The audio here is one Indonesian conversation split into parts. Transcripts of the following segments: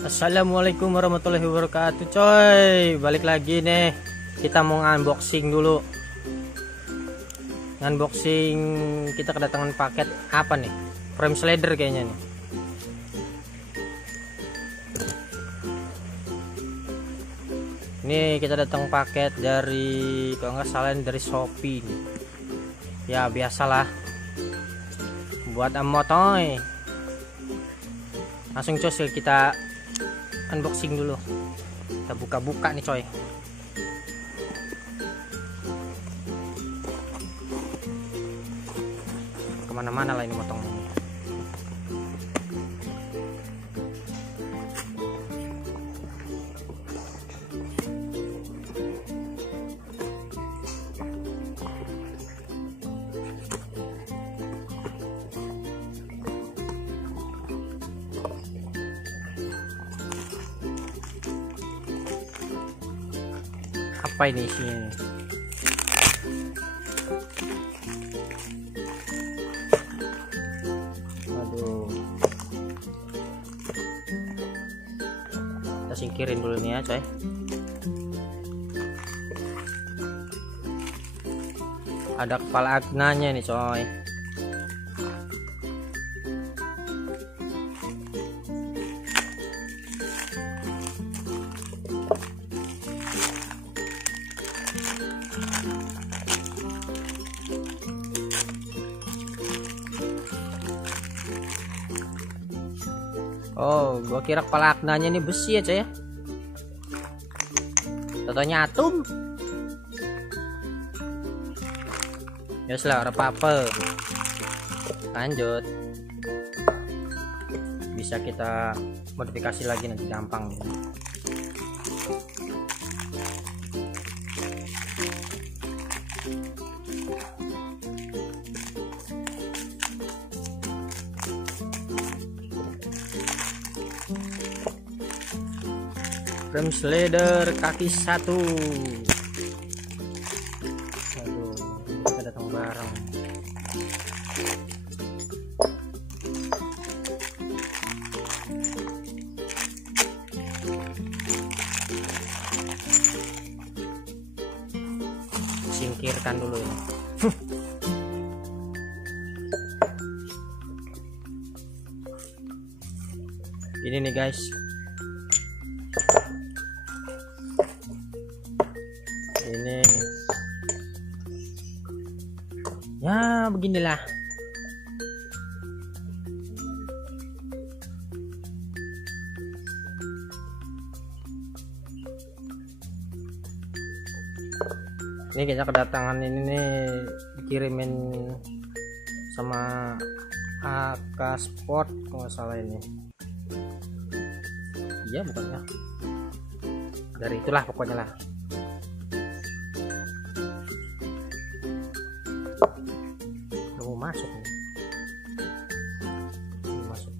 Assalamualaikum warahmatullahi wabarakatuh, coy. Balik lagi nih. Kita mau unboxing dulu. Unboxing, kita kedatangan paket apa nih? Frame slider kayaknya nih. Ini kita datang paket dari, kalau nggak salah dari Shopee nih. Ya biasalah, buat motoy. Langsung coy, kita unboxing dulu. Kita buka-buka nih coy. Kemana-mana lah ini motong. Apa ini isinya? Aduh, kita singkirin dulu nih ya coy. Ada kepala agnanya nih coy. Oh, gua kira kepala agnanya ini besi ya coy ya. Totonya atom. Ya sudah, apa-apa. Lanjut. Bisa kita modifikasi lagi nanti, gampang. Frame slider kaki 1. Aduh, kita datang bareng. Singkirkan dulu ini. Ini nih guys. Ini ya beginilah. Ini kita kedatangan ini nih, dikirimin sama Agar Sport kalau nggak salah ini. Iya bukannya dari itulah pokoknya lah. Masuk nih. Masuk.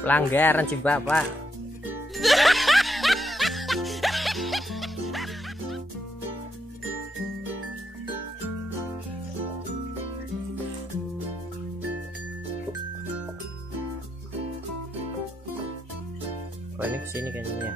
Pelanggaran si bapak. Oh ini kesini kayaknya ya.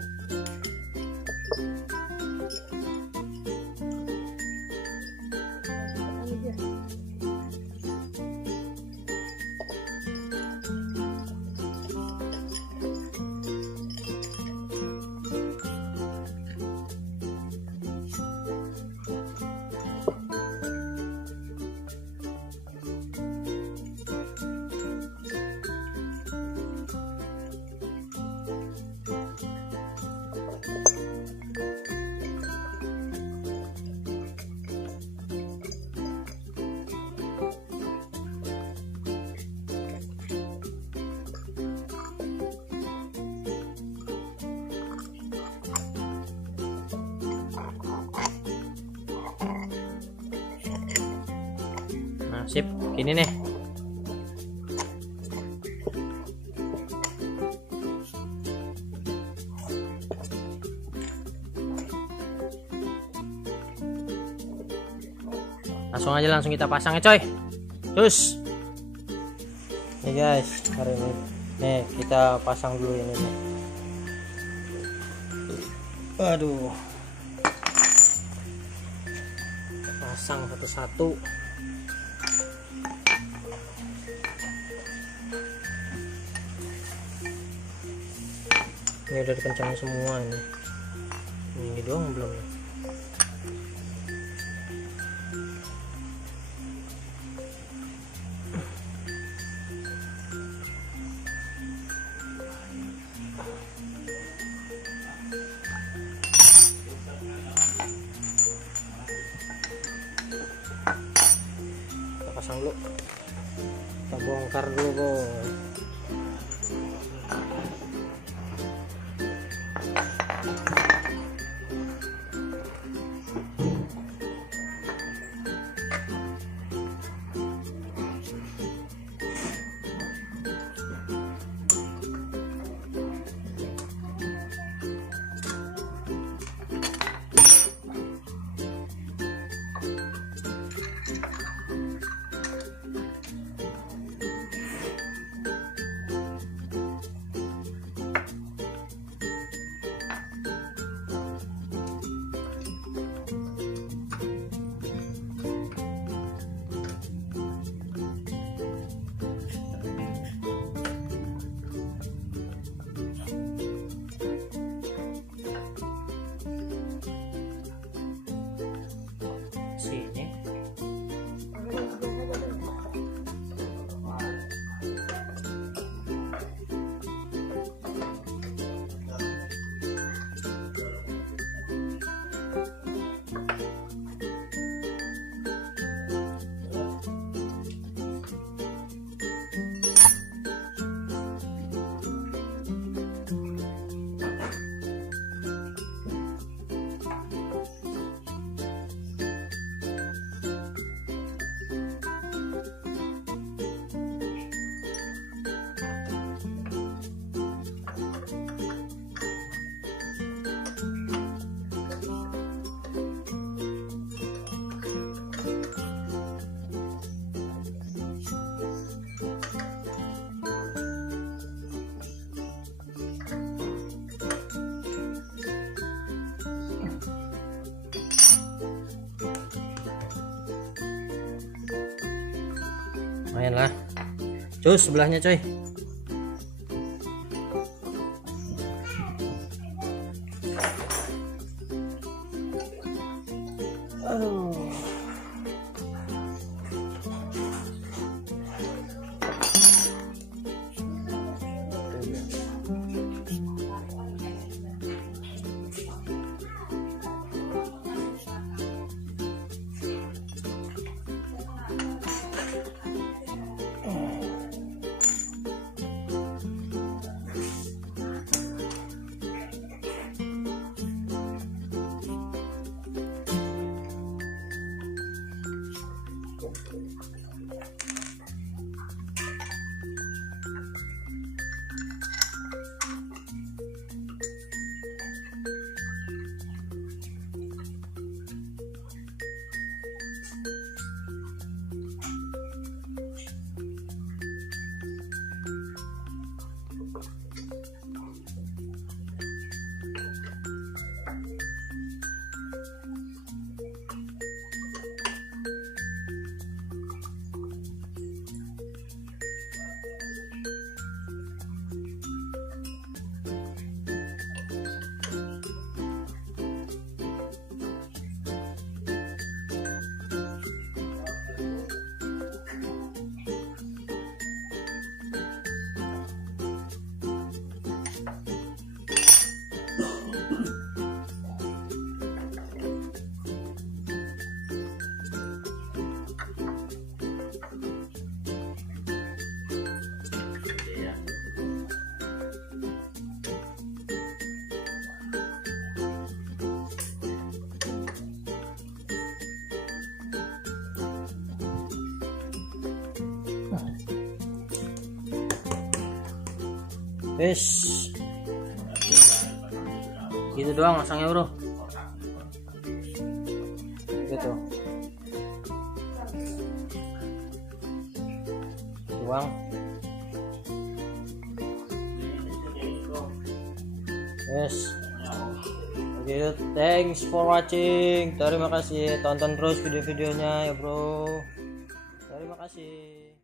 Sip, ini nih. Langsung kita pasang ya coy. Terus nih guys, hari ini nih kita pasang dulu ini nih. Aduh, kita pasang satu-satu. Ini udah dikencangin semua ini. Ini doang belum nih. Pasang dulu, kita bongkar dulu bos. Sini lumayan lah. Cus sebelahnya coy. Aduh. Wes gitu doang masangnya bro, gitu doang. Yes, oke, thanks for watching. Terima kasih, tonton terus video-videonya ya bro. Terima kasih.